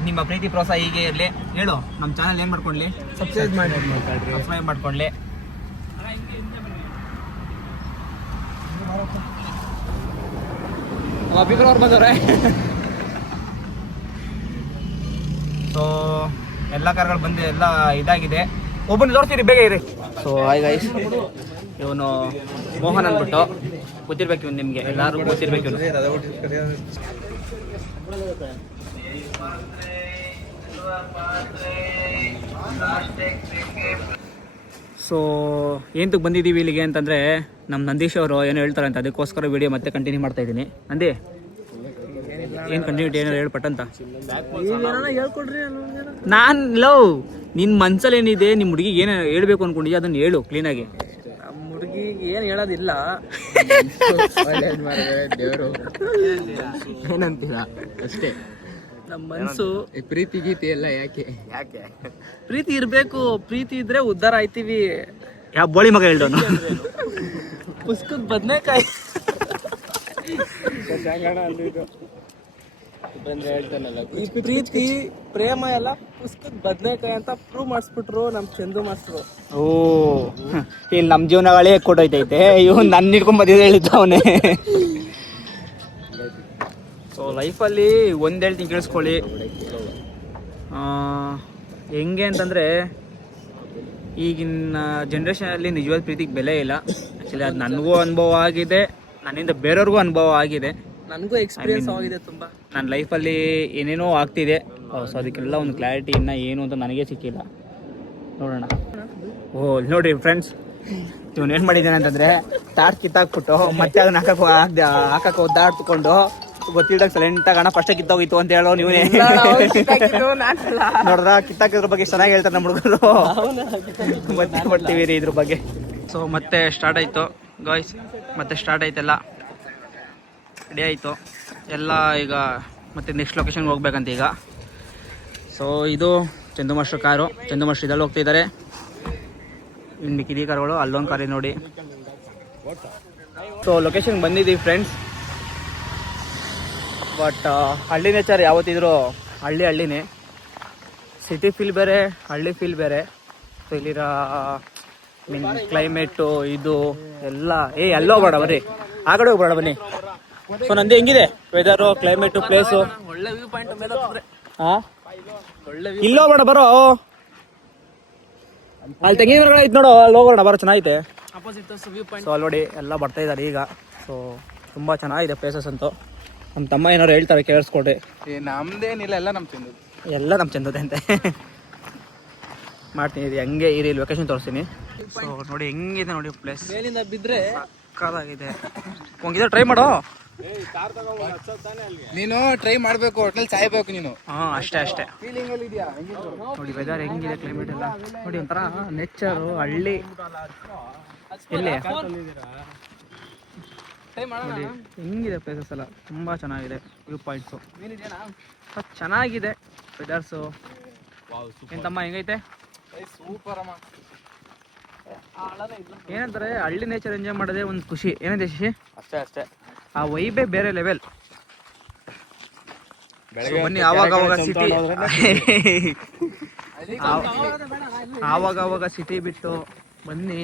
ನಿಮ್ಮ ಪ್ರೀತಿ ಪ್ರೋತ್ಸಾಹ ಹೀಗೆ ಇರಲಿ. ಹೇಳು ನಮ್ಮ ಚಾನಲ್ ಏನ್ ಮಾಡ್ಕೊಳ್ಳಿ? ಸಬ್ಸ್ಕ್ರೈಬ್ ಮಾಡ್ಕೊಳ್ಳಿ. ಅಭಿಪ್ರಾಯವ್ರು ಬಂದವ್ರೆ. ಸೊ ಎಲ್ಲ ಕಾರ್ಗಳು ಬಂದು ಎಲ್ಲ ಇದಾಗಿದೆ. ಒಬ್ಬನ ತೋರಿಸ್ತೀರಿ, ಬೇಗ ಇರಿ. ಸೊ ಹಾಯ್ ಗೈಸ್, ಇವನು ಮೋಹನ್ ಅಂದ್ಬಿಟ್ಟು ಗೊತ್ತಿರ್ಬೇಕು. ಇವನು ನಿಮಗೆ ಎಲ್ಲರೂ ಗೊತ್ತಿರ್ಬೇಕು. ಸೊ ಏನಕ್ಕೆ ಬಂದಿದ್ದೀವಿ ಇಲ್ಲಿಗೆ ಅಂತಂದರೆ, ನಮ್ಮ ನಂದೀಶ್ ಅವರು ಏನೋ ಹೇಳ್ತಾರೆ ಅಂತ, ಅದಕ್ಕೋಸ್ಕರ ವಿಡಿಯೋ ಮತ್ತೆ ಕಂಟಿನ್ಯೂ ಮಾಡ್ತಾ ಇದ್ದೀನಿ. ನಂದಿ ಏನು ಕಂಟಿನ್ಯೂಟಿ ಏನಾರು ಹೇಳ್ಪಟ್ಟಂತ ಹೇಳ್ಕೊಡ್ರಿ. ನಾನು ಲವ್ ನಿನ್ನ ಮನ್ಸಲ್ಲಿ ಏನಿದೆ, ನಿಮ್ಮ ಹುಡುಗಿಗೆ ಏನು ಹೇಳ್ಬೇಕು ಅನ್ಕೊಂಡಿದ್ಯಾ ಅದನ್ನು ಹೇಳು ಕ್ಲೀನಾಗಿ. ನಮ್ಮ ಹುಡುಗಿಗೆ ಏನು ಹೇಳೋದಿಲ್ಲ. ದೇವರು ಏನಂತೀರಾ ಅಷ್ಟೇ. ನಮ್ಮ ಮನ್ಸು ಪ್ರೀತಿ ಗೀತಿ ಎಲ್ಲ ಯಾಕೆ ಪ್ರೀತಿ ಇರ್ಬೇಕು. ಪ್ರೀತಿ ಇದ್ರೆ ಉದ್ಧಾರ ಆಯ್ತೀವಿ. ಯಾವ ಬೋಳಿ ಮಗ ಹೇಳ್ದವನು? ಪುಸ್ತಕದ ಬದನೆಕಾಯಿ ಈ ಪ್ರೀತಿ ಪ್ರೇಮ ಎಲ್ಲ ಪುಸ್ತಕದ ಬದನೆಕಾಯಿ ಅಂತ ಪ್ರೂವ್ ಮಾಡಿಸ್ಬಿಟ್ರು ನಮ್ ಚಂದು ಮಾಸ್ಟ್ರು. ಓ, ಇಲ್ಲಿ ನಮ್ಮ ಜೀವನಗಳೇ ಕೊಟ್ಟೋಯ್ತೈತೆ. ಇವನು ನನ್ನ ಹಿಡ್ಕೊಂಡ್ ಮದುವೆ ಹೇಳಿದ್ದ ಅವನೇ. ಸೊ ಲೈಫಲ್ಲಿ ಒಂದು ಹೇಳ್ತೀನಿ ಕೇಳಿಸ್ಕೊಳ್ಳಿ. ಹೆಂಗೆ ಅಂತಂದರೆ, ಈಗಿನ ಜನ್ರೇಷನಲ್ಲಿ ನಿಜವಾದ ಪ್ರೀತಿಗೆ ಬೆಲೆ ಇಲ್ಲ. ಆ್ಯಕ್ಚುಲಿ ಅದು ನನಗೂ ಅನುಭವ ಆಗಿದೆ, ನನ್ನಿಂದ ಬೇರೆಯವ್ರಿಗೂ ಅನುಭವ ಆಗಿದೆ, ನನಗೂ ಎಕ್ಸ್ಪೀರಿಯನ್ಸ್ ಆಗಿದೆ ತುಂಬ. ನನ್ನ ಲೈಫಲ್ಲಿ ಏನೇನೋ ಆಗ್ತಿದೆ. ಸೊ ಅದಕ್ಕೆಲ್ಲ ಒಂದು ಕ್ಲಾರಿಟಿ ಇನ್ನೂ ಏನು ಅಂತ ನನಗೆ ಸಿಕ್ಕಿಲ್ಲ. ನೋಡೋಣ. ಓ ನೋಡಿ ಫ್ರೆಂಡ್ಸ್, ಇವನು ಏನು ಮಾಡಿದ್ದಾನೆ ಅಂತಂದರೆ, ಟಾರ್ಚ್ ಕಿತ್ತಾಕ್ಬಿಟ್ಟು ಮತ್ತೆ ಅದನ್ನ ಹಾಕಕ್ಕೆ ಒದ್ದಾಡ್ಕೊಂಡು ಗೊತ್ತಿಲ್ದಾಗ ಸೈಲೆಂಟಾಗಿ ಅಣ್ಣ ಫಸ್ಟೇ ಕಿತ್ತೋಗಿತ್ತು ಅಂತ ಹೇಳೋ ನೀವೇ. ನೋಡ್ರ ಕಿತ್ತಾಕಿದ್ರ ಬಗ್ಗೆ ಚೆನ್ನಾಗಿ ಹೇಳ್ತಾರೆ ನಮ್ಮ ಹುಡುಗರು. ಮತ್ತೆ ಬರ್ತೀವಿ ರೀ ಇದ್ರ ಬಗ್ಗೆ. ಸೊ ಮತ್ತೆ ಸ್ಟಾರ್ಟ್ ಆಯಿತು ಗಾಯ್ಸ್, ಮತ್ತೆ ಸ್ಟಾರ್ಟ್ ಆಯ್ತೆಲ್ಲ ರೆಡಿ ಆಯಿತು ಎಲ್ಲ. ಈಗ ಮತ್ತೆ ನೆಕ್ಸ್ಟ್ ಲೊಕೇಶನ್ಗೆ ಹೋಗ್ಬೇಕಂತ ಈಗ. ಸೊ ಇದು Chandu master car. Chandu master ಇದೆಲ್ಲ ಹೋಗ್ತಿದ್ದಾರೆ. ಇನ್ನು ಮಿಕ್ಕಿದ ಕಾರುಗಳು ಅಲ್ಲೊಂದು ಕಾರಿ ನೋಡಿ. ಸೊ ಲೊಕೇಶನ್ಗೆ ಬಂದಿದ್ದೀವಿ ಫ್ರೆಂಡ್ಸ್. ಬಟ್ ಹಳ್ಳಿ ನೇಚರ್ ಯಾವತ್ತಿದ್ರು ಹಳ್ಳಿನೇ. ಸಿಟಿ ಫೀಲ್ ಬೇರೆ, ಹಳ್ಳಿ ಫೀಲ್ ಬೇರೆ. ಸೊ ಇಲ್ಲಿರೋ ಕ್ಲೈಮೇಟು ಇದು ಎಲ್ಲ ಎಲ್ಲೋ ಬೇಡ ಬರ್ರಿ, ಆ ಕಡೆ ಹೋಗ್ಬೇಡ ಬನ್ನಿ. ಸೊ ನಂದು ಹೆಂಗಿದೆ ವೆದರು, ಕ್ಲೈಮೇಟು, ಪ್ಲೇಸು? ಒಳ್ಳೆ ವ್ಯೂ ಪಾಯಿಂಟ್ ಮೇಲೆ ಹಾಂ, ಒಳ್ಳೆ ಇಲ್ಲೋ ಬೇಡ ಬರೋ. ಅಲ್ಲಿ ತೆಂಗಿನ ಮರಗಳು ಐತೆ ನೋಡು, ಅಲ್ಲಿ ಹೋಗೋಣ ಬರೋ, ಚೆನ್ನಾಗೈತೆ. Opposite view point. ಸೊ ಅಲ್ಲಿ ನೋಡಿ ಎಲ್ಲ ಬರ್ತಾ ಇದ್ದಾರೆ ಈಗ. ಸೊ ತುಂಬ ಚೆನ್ನಾಗಿದೆ ಪ್ಲೇಸಸ್ ಅಂತೂ. ನಮ್ಮ ತಮ್ಮ ಏನಾರು ಹೇಳ್ತಾರೆ ಕೇಳಿಸ್ಕೊಡ್ರಿ. ನಮ್ದೇನಿಲ್ಲ, ಎಲ್ಲ ನಮ್ ತಿಂದು ಎಲ್ಲ ನಮ್ಮ ಚಂದತೆ ಅಂತೆ. ಮಾಡ್ತೀನಿ ಇದು ಹಂಗೆ ಇರಿ, ಲೊಕೇಶನ್ ತೋರಿಸ್ತೀನಿ. ಸೊ ನೋಡಿ ಹೆಂಗಿದೆ ನೋಡಿ ಪ್ಲೇಸ್, ಮೇಲಿಂದ ಬಿದ್ರೆ ಸಕ್ಕತ್ತಾಗಿದೆ. ಹೋಗಿದ್ರೆ ಟ್ರೈ ಮಾಡೋ. ನೀನು ಟ್ರೈ ಮಾಡ್ಬೇಕು, ಹೋಟೆಲ್ ಸಾಯ್ಬೇಕು ನೀನು. ಹಾಂ ಅಷ್ಟೇ. ಫೀಲಿಂಗ್ ಅಲ್ಲಿ ಇದೆಯಾ? ನೋಡಿ ವೆದರ್ ಹೆಂಗಿದೆ, ಕ್ಲೈಮೇಟ್ ಎಲ್ಲ ನೋಡಿ, ಒಂಥರ ನೇಚರು, ಹಳ್ಳಿ. ಎಲ್ಲಿ ನೋಡಿ ಹೆಂಗಿದೆ ಪ್ಲೇಸಸ್ ಎಲ್ಲ, ತುಂಬ ಚೆನ್ನಾಗಿದೆ. ವ್ಯೂ ಪಾಯಿಂಟ್ಸು ಚೆನ್ನಾಗಿದೆ. ವೆದರ್ಸು ಏನು ತಮ್ಮ ಹೆಂಗೈತೆ? ಸೂಪರ್ ಅಮ್ಮ. ಏನಂತಾರೆ, ಹಳ್ಳಿ ನೇಚರ್ ಎಂಜಾಯ್ ಮಾಡೋದೇ ಒಂದು ಖುಷಿ. ಏನಿದೆ ಶಶಿ? ಅಷ್ಟೇ ಆ ವೈಬೇ ಬೇರೆ ಲೆವೆಲ್. ಬನ್ನಿ ಆವಾಗ ಸಿಟಿ ಆವಾಗ ಸಿಟಿ ಬಿಟ್ಟು ಬನ್ನಿ,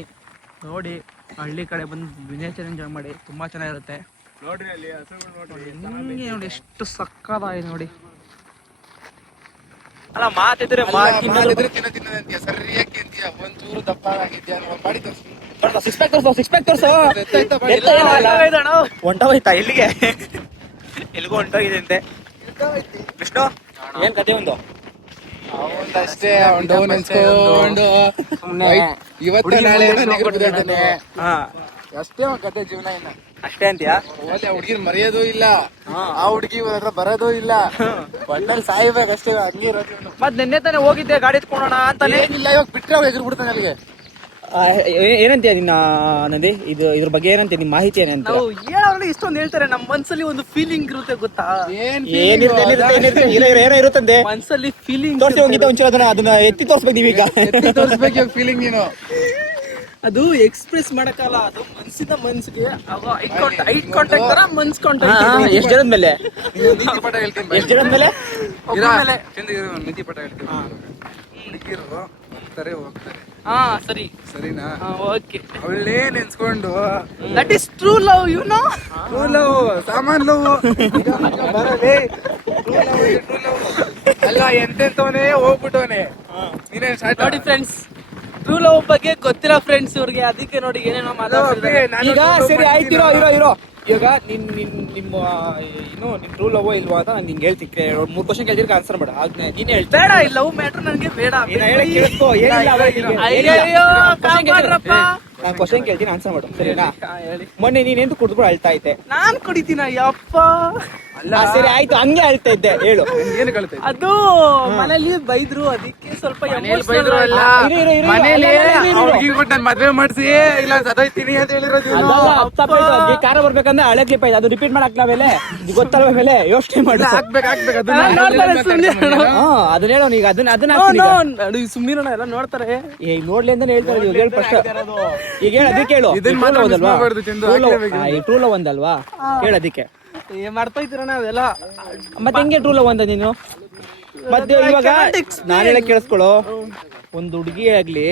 ನೋಡಿ ಹಳ್ಳಿ ಕಡೆ ಬಂದು ನೇಚರ್ ಎಂಜಾಯ್ ಮಾಡಿ ತುಂಬಾ ಚೆನ್ನಾಗಿರುತ್ತೆ. ನೋಡ್ರಿ ಅಲ್ಲಿ ಹಸುಗಳು ನೋಡ್ರಿ. ಹಿಂಗೆ ನೋಡಿ ಎಷ್ಟು ಸಕ್ಕತ್ತಾಗಿದೆ ನೋಡಿ. ಅಲ್ಲ ಮಾತಿದ್ರೆ ಮಾಡಿದ್ರೆ ತಿನ್ನೋದಂತೀಯ ಸರಿಯಾಗಿ ತಿಂತೀಯ ಒಂಚೂರು ದಪ್ಪ ಆಗಿದ್ಯಾ ಮಾಡಿ ಸಿಕ್ಸ್ ಪ್ಯಾಕ್ ತೋರ್ಸು. ಹೊಂಟೋಯ್ತಾ ಎಲ್ಲಿಗೆ? ಎಲ್ಲಿಗೂ ಹೊಂಟೋಗಿದೆ ಅಂತೆ. ವಿಷ್ಣು ಏನ್ ಕತೆ ಒಂದು ಅಷ್ಟೇ ಡೌನ್ ಅನ್ಸ್ಕೊಂಡು ಇವತ್ತು ನಾಳೆ ಅಷ್ಟೇ ಒಂದ್ ಕತೆ ಜೀವನ. ಇನ್ನ ಅಷ್ಟೇ ಅಂತೀಯಾ? ಓದಿ ಹುಡ್ಗಿರ್ ಮರೆಯೋದು ಇಲ್ಲ, ಆ ಹುಡ್ಗಿ ಹತ್ರ ಬರೋದು ಇಲ್ಲ, ಬಂಡಲ್ ಸಾಯ್ಬೇಕಷ್ಟೇ. ಹಂಗೆ ಇರೋದು. ಮತ್ ನಿನ್ನೆ ತಾನೇ ಹೋಗಿದ್ದೆ ಗಾಡಿ ಎತ್ಕೊಳ್ಳೋಣ ಅಂತಾನೆ. ಏನಿಲ್ಲ, ಇವಾಗ ಬಿಟ್ರೆ ಅವ್ ಎದುರು ಬಿಡ್ತಾನೆ ಅಲ್ಲಿಗೆ. ಏನಂತೀಯ ನಿನ್ನ ನಂದಿ ಇದ್ರ ಬಗ್ಗೆ ಏನಂತೀಯ? ನಿಮ್ ಮಾಹಿತಿ ಏನಂತ? ನಾವು ಹೇಳೋದ್ರೆ ಇಷ್ಟೊಂದು ಹೇಳ್ತಾರೆ, ನಮ್ಮ ಮನ್ಸಲ್ಲಿ ಒಂದು ಫೀಲಿಂಗ್ ಇರುತ್ತೆ ಗೊತ್ತಾ? ಏನಿರುತ್ತೆ ಮನ್ಸಲ್ಲಿ ಫೀಲಿಂಗ್. ತೋರಿಸಿ ಹೋಗಿದ್ದೆ ಒಂಚೂರು ಅದನ್ನ ಎತ್ತಿ ತೋರಿಸ್ಬೇಕು ನೀವೀಗ. ತೋರಿಸ್ಬೇಕು ಇವಾಗ ಫೀಲಿಂಗ್ ನೀನು. ಅದು ಎಕ್ಸ್ಪ್ರೆಸ್ ಮಾಡಕ್ಕಲ್ಲ, ಅದು ಮನ್ಸಿಂದ ಮನ್ಸಿಗೆ ಐ ಕಾಂಟ್ಯಾಕ್ಟ್ ತರ ಮನ್ಸ್ ಕಾಂಟ್ಯಾಕ್ಟ್. ಎಷ್ಟು ಜನದ ಮೇಲೆ? ನೀತಿ ಪಾಠ ಹೇಳ್ತೀನಿ. ಎಷ್ಟು ಜನದ ಮೇಲೆ? ನೀತಿ ಪಾಠ ಹೇಳ್ತೀನಿ. ಹುಡುಗಿರು ಹೋಗ್ತಾರೆ ಹೋಗ್ತಾರೆ. ಹಾ ಸರಿ, ಸರಿನಾ? ಓಕೆ. ಅವಳೇ ನೆನ್ಸ್ಕೊಂಡು that is true love, you know. True love, ಸಾಮಾನ್ ಲವ್ ಅಲ್ಲ. ಎಂತೆಂತವನೇ ಹೋಗ್ಬಿಟ್ಟವನೇ. ನೀನೇನ್ ನೋಡಿ ಫ್ರೆಂಡ್ಸ್, ಟ್ರೂ ಲವ್ ಬಗ್ಗೆ ಗೊತ್ತಿಲ್ಲ ಫ್ರೆಂಡ್ಸ್ ಇವ್ರಿಗೆ, ಅದಕ್ಕೆ ನೋಡಿ ಏನೇನೋ ಮಾತಾಡ್ತಿದ್ದಾರೆ. ಈಗ ಸರಿ ಆಯ್ತು, ಇರೋ ಈಗ ನಿಮ್ಮ ಟ್ರೂ ಲವ್ ಇಲ್ವಾ ಅಂತ ನಾನು ನಿಂಗೆ ಹೇಳ್ತೀನಿ. 3 ಕ್ವಶನ್ ಕೇಳ್ತೀನಿ, ಆನ್ಸರ್ ಮಾಡು. ನೀನೇ ಹೇಳ್ತಾ ಬೇಡ, ಈ ಲವ್ ಮ್ಯಾಟ್ರ್ ನನಗೆ ಬೇಡ. ನಾನು ಕ್ವಶನ್ ಕೇಳ್ತೀನಿ, ಆನ್ಸರ್ ಮಾಡು ಸರಿನಾ? ಮೊನ್ನೆ ನೀನೆಂದು ಕುಡಿದ್ಬಿಟ್ಟು ಅಳ್ತಾ ಇದ್ದೆ. ನಾನ್ ಕುಡಿತೀನ ಯಪ್ಪ? ಅಲ್ಲ ಸರಿ ಆಯ್ತು, ಹಂಗೆ ಅಳ್ತಾ ಇದ್ದೆ, ಹೇಳು ಏನು ಕಳ್ತಾ. ಅದು ಮನೇಲಿ ಬೈದ್ರು, ಅದಕ್ಕೆ ಸ್ವಲ್ಪ ಮದ್ವೆ ಮಾಡಿಸಿ ಇಲ್ಲ ಸದೋಯ್ತೀನಿ ಅಂತ ಹೇಳಿರೋದು. ಕಾರ ಬರ್ಬೇಕಂದ್ರೆ ಹಳೆ ಕ್ಲಿಪ್ ಆಯ್ತು, ಅದು ರಿಪೀಟ್ ಮಾಡಕ್ ನಾವೆಲ್ಲ ಗೊತ್ತಲ್ವ ಮೇಲೆ ಯೋಚನೆ ಮಾಡಿ ಅದನ್ನ ಹೇಳೋ ಈಗ. ಅದನ್ನ ಸುಮ್ಮನೆ ಎಲ್ಲ ನೋಡ್ತಾರೆ. ಈಗ ನೋಡ್ಲಿ ಅಂತ ಹೇಳ್ತಾರೆ. ಹೇಳಿ ಫಸ್ಟ್ ಈಗ ಹೇಳ, ಅದಕ್ಕೆ ಹೇಳು. ಟ್ರೂ ಲವ್ ಒಂದಲ್ವಾ? ಹೇಳ ಅದಕ್ಕೆ. ಮರ್ತೋಯ್ತಿರೋಣ ಅದೆಲ್ಲ. ಮತ್ತೆ ಹೆಂಗೆ ಟ್ರೂ ಲವ್ ಅಂದ ನೀನು? ಮತ್ತೆ ಇವಾಗ ನಾನು ಹೇಳಕ್ ಕೇಳಿಸ್ಕೊಳ್ಳೋ, ಒಂದ್ ಹುಡುಗಿ ಆಗ್ಲಿ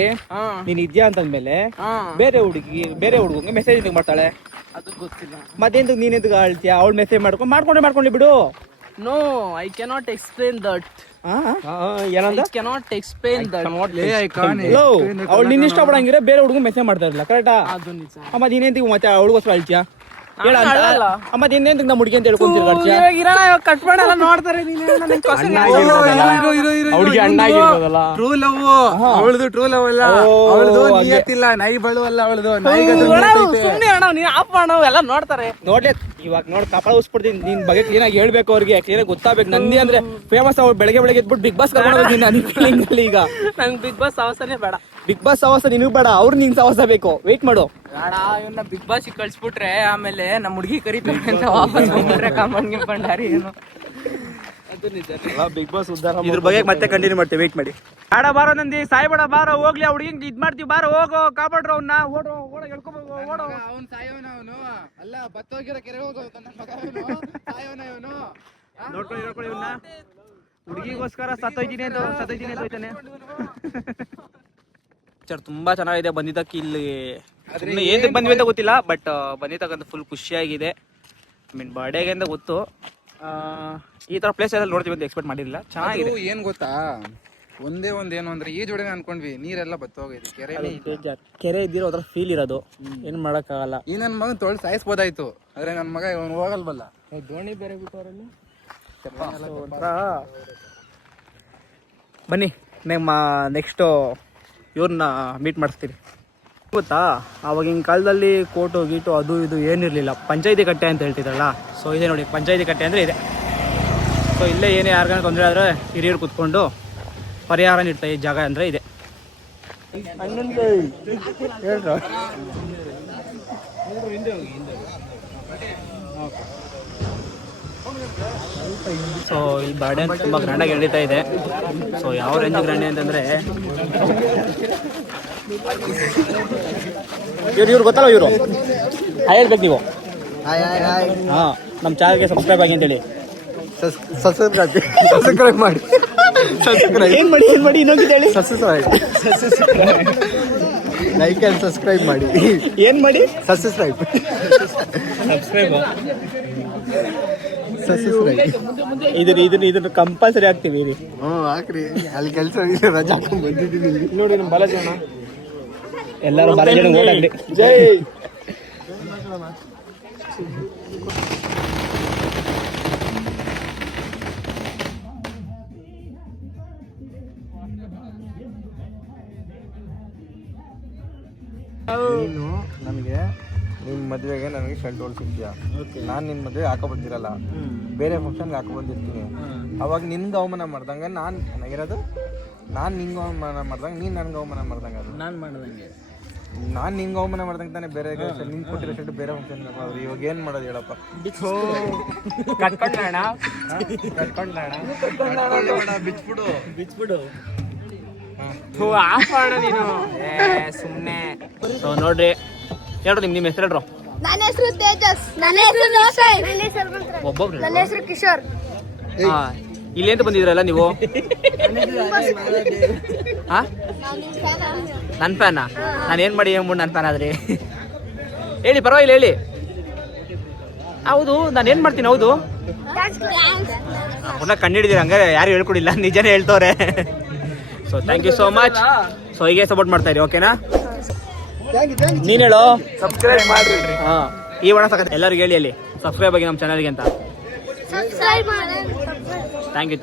ನೀನ್ ಇದ್ಯಾ ಅಂತಂದ್ಮೇಲೆ ಬೇರೆ ಹುಡುಗಂಗೆ ಮೆಸೇಜ್ ಮಾಡ್ತಾಳೆ. ಅದು ಗೊತ್ತಿಲ್ಲ. ಮತ್ತೆಂತ ನೀನ್ ಎಂತ ಹೇಳ್ತೀಯ? ಅವಳು ಮೆಸೇಜ್ ಮಾಡ್ಕೊಂಡ್ಲಿ ಬಿಡು. No, I cannot explain that. ಏನಂದ? Cannot explain that. ಅವಳು ನಿನ್ನ ಇಷ್ಟ ಪಡಂಗಿರ ಬೇರೆ ಹುಡುಗ ಮೆಸೇಜ್ ಮಾಡ್ತಾ ಇರಲ್ಲ, ಕರೆಕ್ಟಾ? ಅದು ನಿಜ. ಮತ್ತೆ ನೀನೇಂತ ಮತ್ತೆ ಅವಳಿಗೋಸ್ಕರ ಹೇಳ್ತೀಯಾ? ಮತ್ತೆ ಇನ್ನೇಂತ ನಮ್ಮ ಹುಡುಗಿ ಅಂತ ಹೇಳ್ಕೊಂತೀರ? ಕಟ್ ಮಾಡಲ್ಲ ನೋಡ್ತಾರೆ. ಟ್ರೂ ಲವ್ ಅವಳದು, ಟ್ರೂ ಲವ್ ಅಲ್ಲ ಅವಳದು. ನಿಯತ್ತಿಲ್ಲ, ನಾಯಿ ಬಳು ಅಲ್ಲ ಅವಳದು. ಎಲ್ಲ ನೋಡ್ತಾರೆ. ನೋಡ್ಲಿ ಇವಾಗ ನೋಡ್ ಕಪಾಳ ಉಸ್ಬಿಡ್ತೀನಿ. ನಿನ್ ಬಗ್ಗೆ ಕ್ಲೀನ್ ಆಗಿ ಹೇಳ್ಬೇಕು ಅವ್ರಿಗೆ, ಕ್ಲೀನ್ ಆಗಿ ಗೊತ್ತಾಗ್ಬೇಕು. ನಂದಿ ಅಂದ್ರೆ ಫೇಮಸ್. ಅವ್ರು ಬೆಳಗ್ಗೆ ಎದ್ಬಿಟ್ಟು ಬಿಗ್ ಬಾಸ್ ಕರ್ಕೊಂಡು ಈಗ ನಂಗೆ ಬಿಗ್ ಬಾಸ್ ಸಹವಾಸನೇ ಬೇಡ. ಬಿಗ್ ಬಾಸ್ ಸಹವಾಸ ನಿನಗ್ ಬೇಡ, ಅವ್ರು ನಿನ್ ಸಹವಾಸ ಬೇಕು. ವೇಟ್ ಮಾಡು. ಬೇಡ, ಇವನ್ನ ಬಿಗ್ ಬಾಸ್ ಕಳ್ಸ್ಬಿಟ್ರೆ ಆಮೇಲೆ ನಮ್ಮ ಹುಡುಗಿ ಕರೀತಾರೆ ಅಂತ ವಾಪಸ್ ಬಂದ್ಬಿಟ್ರೆ ಕಮಂಡ್ಗೆ ಬಂಡಾರಿ ಏನು. ಅದು ನಿಜ. ಬಿಗ್ ಬಾಸ್ ಉದ್ದಾರ. ಇದ್ರ ಬಗ್ಗೆ ಮತ್ತೆ ಕಂಟಿನ್ಯೂ ಮಾಡ್ತೀವಿ, ವೇಟ್ ಮಾಡಿ. ಆಡ ಬಾರೋ ನಂದಿ, ಸಾಯ್ಬೇಡ ಬಾರೋ, ಹೋಗ್ಲಿ ಆ ಹುಡುಗಿ ಇದ್ ಮಾಡ್ತೀವಿ, ಬಾರೋ ಹೋಗೋ, ಕಾಪಾಡ್ರು ಅವ್ನ. ಓಡೋ ಹೇಳ್ಕೊಬೇಕು. ಓಡೋ, ಅವ್ನು ಸಾಯೋನ. ಅವನು ಅಲ್ಲ, ಬತ್ತೋಗಿರೋ ಕೆರೆ ಹೋಗೋ ನನ್ನ ಮಗ. ಸಾಯೋನ ಇವನು. ನೋಡ್ಕೊಳ್ಳಿ ಇವನ್ನ. ಹುಡುಗಿಗೋಸ್ಕರ ಸತ್ತೋಯ್ತೀನಿ ಅಂತ ಹೋಯ್ತಾನೆ. ತುಂಬಾ ಚೆನ್ನಾಗಿದೆ. ಬಂದಿದ್ದಕ್ಕೆ ಇಲ್ಲಿ ಏನ್ ಬಂದ್ವಿ ಅಂತ ಗೊತ್ತಿಲ್ಲ, ಬಟ್ ಬಂದಿದ್ದಕ್ಕಂತ ಫುಲ್ ಖುಷಿಯಾಗಿದೆ. ಐ ಮೀನ್ ಬರ್ಡೇಗೆ ಅಂತ ಗೊತ್ತು. ಈ ತರ ಪ್ಲೇಸ್ ಎಲ್ಲ ನೋಡ್ತೀವಿ ಅಂತ ಎಕ್ಸ್ಪೆಕ್ಟ್ ಮಾಡಿರಲಿಲ್ಲ. ಚೆನ್ನಾಗಿದೆ. ಏನ್ ಗೊತ್ತಾ, ಒಂದೇ ಏನು ಅಂದ್ರೆ ಈ ಜೋಡಿನ ಅನ್ಕೊಂಡ್ವಿ, ನೀರೆಲ್ಲ ಬತ್ತೋಗಿದೆ. ಕೆರೆ ಇದ್ದಿರೋ ಅದ್ರ ಫೀಲ್ ಇರೋದು, ಏನ್ ಮಾಡಕ್ಕಾಗಲ್ಲ. ಈ ನನ್ ಮಗನ್ ತೊಳೆದು ಸಾಯಿಸ್ಬೋದಾಯ್ತು, ಆದ್ರೆ ನನ್ ಮಗ ಇವನು ಹೋಗಲ್ವಲ್ಲ. ದೋಣಿ ಬೇರೆ ಬಿಟ್ಟವರಲ್ಲಿ. ಬನ್ನಿ ನಿಮ್ಮ ನೆಕ್ಸ್ಟ್ ಇವ್ರನ್ನ ಮೀಟ್ ಮಾಡಿಸ್ತೀರಿ. ಗೊತ್ತಾ, ಆವಾಗಿನ ಕಾಲದಲ್ಲಿ ಕೋಟು ಗೀಟು ಅದು ಇದು ಏನಿರಲಿಲ್ಲ. ಪಂಚಾಯತಿ ಕಟ್ಟೆ ಅಂತ ಹೇಳ್ತಿದ್ರಲ್ಲ, ಸೊ ಇದೆ ನೋಡಿ, ಪಂಚಾಯತಿ ಕಟ್ಟೆ ಅಂದರೆ ಇದೆ. ಸೊ ಇಲ್ಲೇ ಏನೇ ಯಾರಿಗಾನ ತೊಂದರೆ ಆದರೆ ಹಿರಿಯರು ಕೂತ್ಕೊಂಡು ಪರಿಹಾರ ನೀಡ್ತಾ ಈ ಜಾಗ ಅಂದರೆ ಇದೆ. ಸೊ ಇಲ್ಲಿ ಬರ್ಡೇ ಅಂತ ತುಂಬ ಗ್ರ್ಯಾಂಡಾಗಿ ನಡೀತಾ ಇದೆ. ಸೊ ಯಾವ ರೇಂಜ್ ಗ್ರ್ಯಾಂಡ್ ಅಂತಂದರೆ, ಇವ್ರು ಗೊತ್ತಲ್ಲ, ಇವರು ಹೇಳ್ಬೇಕು ನೀವು. ಹಾಂ, ನಮ್ಮ ಚಾನಲ್ಗೆ ಸಬ್ಸ್ಕ್ರೈಬ್ ಆಗಿ ಅಂತೇಳಿ. ಸಬ್ಸ್ಕ್ರೈಬ್ ಮಾಡಿ. ಏನು ಮಾಡಿ ಇನ್ನೊಂದು ಹೇಳಿ. ಲೈಕ್ ಅಂಡ್ ಸಬ್ಸ್ಕ್ರೈಬ್ ಮಾಡಿ. ಏನ್ ಮಾಡಿ? ಸಬ್ಸ್ಕ್ರೈಬ್ ಇದನ್ನ ಕಂಪಲ್ಸರಿ ಆಗ್ತೀವಿ ಇಲ್ಲಿ. ಹಾಕ್ರಿ. ಅಲ್ಲಿ ಕೆಲಸ ರಜಾ ಹಾಕೊಂಡ್ ಬಂದಿದ್ದೀನಿ. ನೋಡಿ ನಮ್ಮ ಬಾಲಾಜಿ ಅಣ್ಣ ಎಲ್ಲರೂ ಬಾಲಾಜಿ ಅಣ್ಣ vote ಹಾಕ್ಲಿ. ಜೈ. ನೀನು ನನಗೆ ನಿನ್ನ ಮದುವೆಗೆ ನನಗೆ ಶರ್ಟ್ ಹೊಲ್ಸಿದ್ಯಾ, ನಾನು ನಿನ್ನ ಮದುವೆ ಹಾಕೋ ಬಂದಿರಲ್ಲ, ಬೇರೆ ಫಂಕ್ಷನ್ಗೆ ಹಾಕೋ ಬಂದಿರ್ತೀನಿ. ಅವಾಗ ನಿನ್ಗೆ ಅವಮಾನ ಮಾಡ್ದಂಗೆ ನಾನು ನನಗಿರೋದು, ನಾನು ನಿಂಗೆ ಅವಮಾನ ಮಾಡ್ದಂಗೆ ನೀನು ನನಗೆ ಅವಮಾನ ಮಾಡ್ದಂಗೆ. ಅದು ನಾನು ಮಾಡ್ದಂಗೆ ನಾನು ನಿಂಗೆ ಅವಮಾನ ಮಾಡ್ದಂಗೆ ತಾನೇ ಬೇರೆ ನಿಂಗೆ ಕೊಟ್ಟಿರೋ ಶರ್ಟ್ ಬೇರೆ ಫಂಕ್ಷನ್ ಮಾಡೋದು. ಇವಾಗ ಏನು ಮಾಡೋದು ಹೇಳಪ್ಪ? ಕಟ್ಕೊಂಡ್ಲಣ್ಣ ಬಿಚ್ಬಿಡು. ಆಫ್ ಮಾಡ ನೀನು ಸುಮ್ಮನೆ. ನೋಡ್ರಿ ಹೇಳ್ರಿ ನಿಮ್ಮ ಹೆಸರು ಹೇಳ್ರು. ನನ್ನ ಹೆಸರು ತೇಜಸ್. ನನ್ನ ಹೆಸರು ರೋಷಯ್. ನನ್ನ ಹೆಸರು ಮಂತ್ರ. ಒಬ್ಬೊಬ್ರು ನನ್ನ ಹೆಸರು ಕಿಶೋರ್. ಇಲ್ಲಿ ಅಂತ ಬಂದಿದ್ರಲ್ಲ ನೀವು? ಹಾ ನನ್ನ ಫ್ಯಾನ? ನಾನು ಏನು ಮಾಡಿ ಹೇಳ್ಬಿಟ್ಟು ನನ್ನ ಫ್ಯಾನ್ ಆದ್ರಿ? ಹೇಳಿ ಪರವಾಗಿಲ್ಲ ಹೇಳಿ. ಹೌದು ನಾನು ಏನು ಮಾಡ್ತೀನಿ? ಹೌದು ಪುನಃ ಕಂಡಿಡಿದೀರ ಹಂಗಾರೆ? ಯಾರು ಹೇಳ್ಕೊಡಿಲ್ಲ, ನಿಜನೇ ಹೇಳ್ತವ್ರೆ. So thank you so much. So ಹೀಗೆ ಸಪೋರ್ಟ್ ಮಾಡ್ತಾ ಇರಿ, ಓಕೆನಾ? ನೀನು ಹೇಳು. ಸಬ್ಸ್ಕ್ರೈಬ್ ಮಾಡಿ. ಹಾಂ ಈ ಒಣ ಸಾಕ ಎಲ್ಲರಿಗೂ ಹೇಳಿ ಅಲ್ಲಿ ಸಬ್ಸ್ಕ್ರೈಬ್ ಆಗಿ ನಮ್ಮ ಚಾನಲ್ಗೆ ಅಂತ. ಸಬ್ಸ್ಕ್ರೈಬ್ ಮಾಡಿ. Thank you.